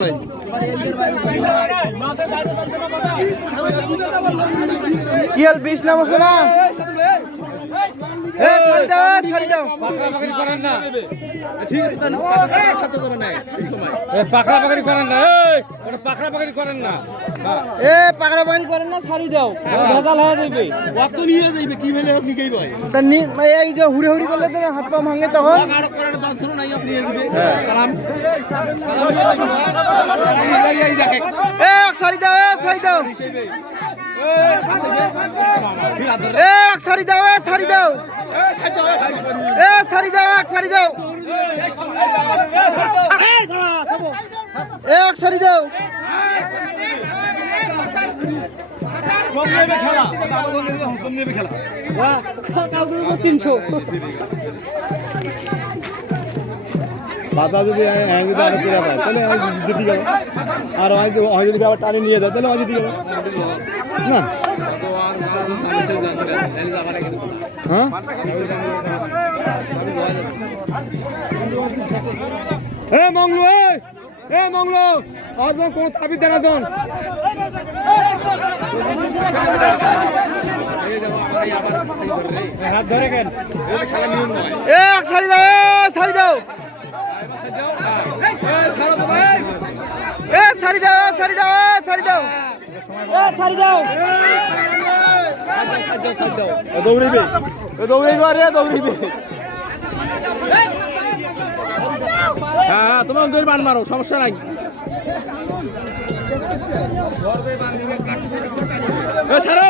কি হল 20 নাম আছে না পাকড়াপাকড়ি করেন না সারি দাও ভেজাল হয়ে যাবে কত নিয়ে যাইবে কি মেলে আপনি কই ভাই তা এই যে হুড়ে হুড়ি করলে তো হাত পা ভাঙে তখন সারি দাও সারি দাও সারি দাও সারি দাও সারি দাও সারি দাও সারি দাও পাতা যদি আরো পেরা পায় তাহলে জিতে গেল আর যদি আবার টানে নিয়ে যায় তাহলে জিতে গেল না হ্যাঁ মংলু মংলু আর কোন তাবি দেনা দন সারি দাও সারি দাও সারি দাও সারি দাও সারি দাও সারি দাও দৌড়াইবে আরে দৌড়াইবে হ্যাঁ তোমার দৌড় বান মারো সমস্যা নাই ছাড়ো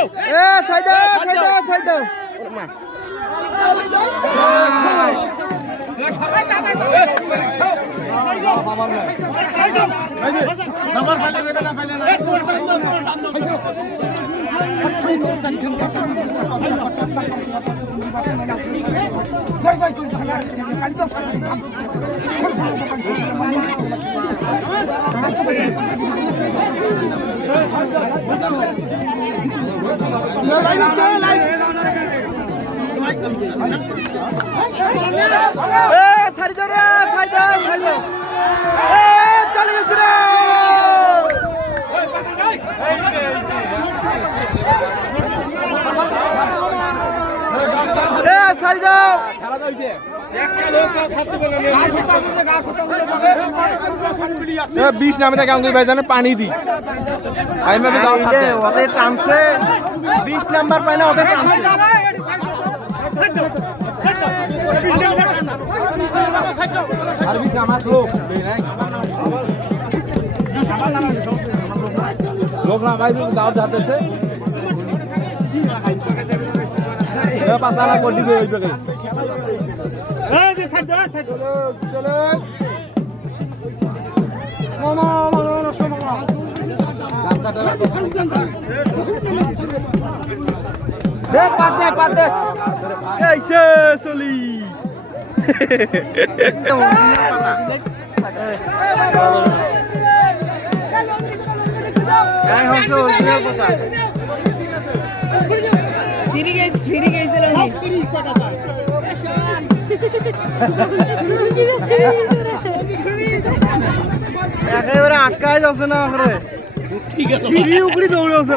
সাই দাও সাই দাও সাই দাও সারি দাও রে সারি দাও সারি দাও চলে গেছে রে সারি দাও 20 নামে থাকে আমাদের ভাইজানে পানি দি আমি ভাবে দাও থাকে ওদের টানছে 20 নাম্বার পায় না ওদের টানছে আর 20 আমার লোক লোক না ভাই দাও যাতেছে পাতা না করে দিবে ওই বেগে এই যে সাইড দাও সাইড চলো মামা নষ্ট মামা পাতে এইসে চলি একেবারে আটকায় যাচ্ছে না ঠিক আছে দৌড়ে আছে